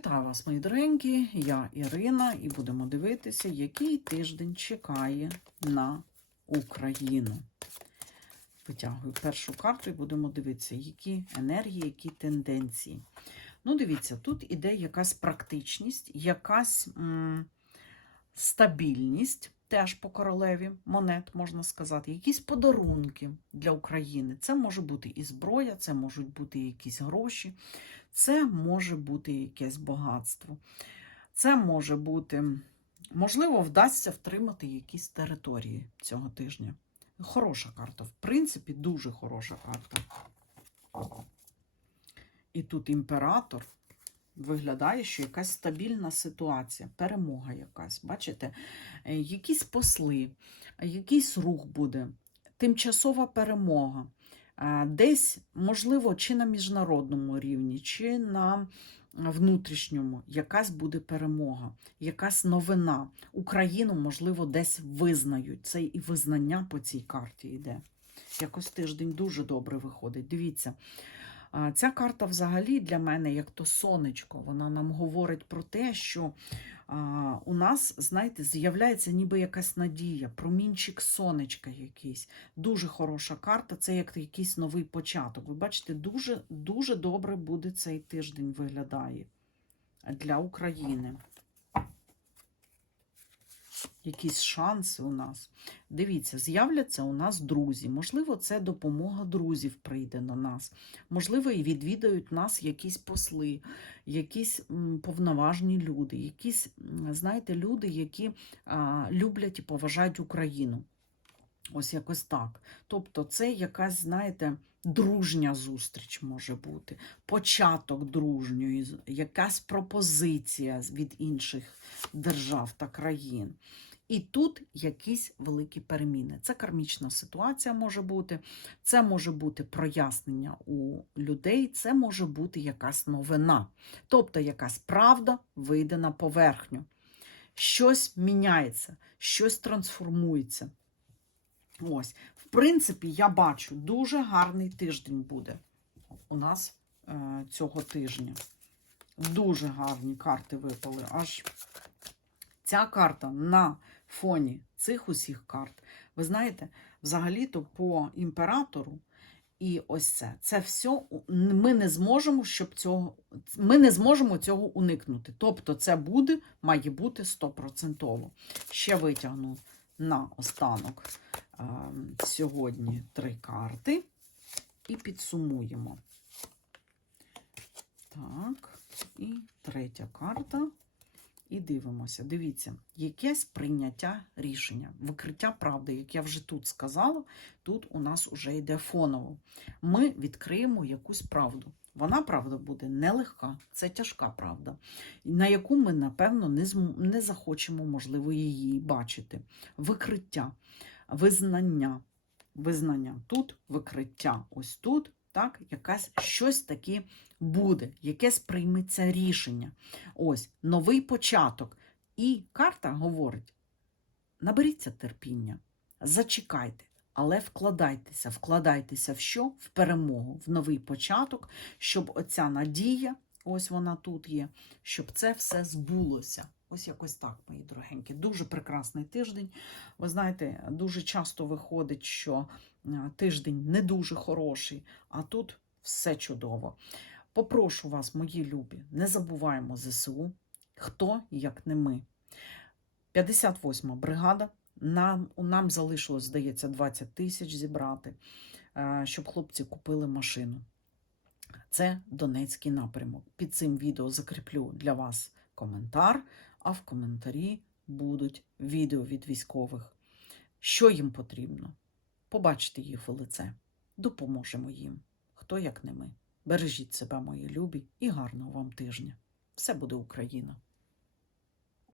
Вітаю вас, мої доренькі, я Ірина, і будемо дивитися, який тиждень чекає на Україну. Витягую першу карту і будемо дивитися, які енергії, які тенденції. Ну, дивіться, тут іде якась практичність, якась м, стабільність, теж по королеві монет, можна сказати, якісь подарунки для України. Це може бути і зброя, це можуть бути якісь гроші, це може бути якесь багатство. Це може бути, можливо, вдасться втримати якісь території цього тижня. Хороша карта, в принципі, дуже хороша карта. І тут імператор виглядає, що якась стабільна ситуація, перемога якась. Бачите, Е, якісь посли, якийсь рух буде, тимчасова перемога. Е, Десь, можливо, чи на міжнародному рівні, чи на внутрішньому якась буде перемога, якась новина. Україну, можливо, десь визнають. Це і визнання по цій карті йде. Якось тиждень дуже добре виходить. Дивіться. Ця карта взагалі для мене як то сонечко. Вона нам говорить про те, що у нас, знаєте, з'являється ніби якась надія, промінчик сонечка якийсь. Дуже хороша карта, це як якийсь новий початок. Ви бачите, дуже, дуже добре буде цей тиждень виглядає для України. Якісь шанси у нас. Дивіться, з'являться у нас друзі. Можливо, це допомога друзів прийде на нас. Можливо, і відвідають нас якісь посли, якісь повноважні люди, якісь, знаєте, люди, які а, люблять і поважають Україну. Ось якось так. Тобто, це якась, знаєте, дружня зустріч може бути, початок дружньої, якась пропозиція від інших держав та країн. І тут якісь великі переміни. Це кармічна ситуація може бути, це може бути прояснення у людей, це може бути якась новина. Тобто якась правда вийде на поверхню. Щось міняється, щось трансформується. Ось, в принципі, я бачу, дуже гарний тиждень буде у нас е, цього тижня. Дуже гарні карти випали. Аж ця карта на фоні цих усіх карт. Ви знаєте, взагалі-то по імператору. І ось це. Це все ми не зможемо, щоб цього ми не зможемо цього уникнути. Тобто, це буде, має бути стопроцентово. Ще витягну на останок е, сьогодні три карти і підсумуємо. Так, і третя карта. І дивимося. Дивіться, якесь прийняття рішення, викриття правди, як я вже тут сказала, тут у нас вже йде фоново. Ми відкриємо якусь правду. Вона, правда, буде нелегка, це тяжка правда, на яку ми, напевно, не, не захочемо, можливо, її бачити. Викриття, визнання. Визнання тут, викриття ось тут, так, якась щось таке буде, якесь прийметься рішення. Ось новий початок. І карта говорить: наберіться терпіння, зачекайте, але вкладайтеся, вкладайтеся в що? В перемогу, в новий початок, щоб оця надія, ось вона тут є, щоб це все збулося. Ось якось так, мої дорогенькі. Дуже прекрасний тиждень. Ви знаєте, дуже часто виходить, що е, тиждень не дуже хороший, а тут все чудово. Попрошу вас, мої любі, не забуваємо ЗСУ. Хто, як не ми. 58-ма бригада. Нам, нам залишилось, здається, 20 тисяч зібрати, е, щоб хлопці купили машину. Це Донецький напрямок. Під цим відео закріплю для вас коментар, а в коментарі будуть відео від військових. Що їм потрібно? Побачите їх в лице. Допоможемо їм. Хто, як не ми. Бережіть себе, мої любі, і гарного вам тижня. Все буде Україна!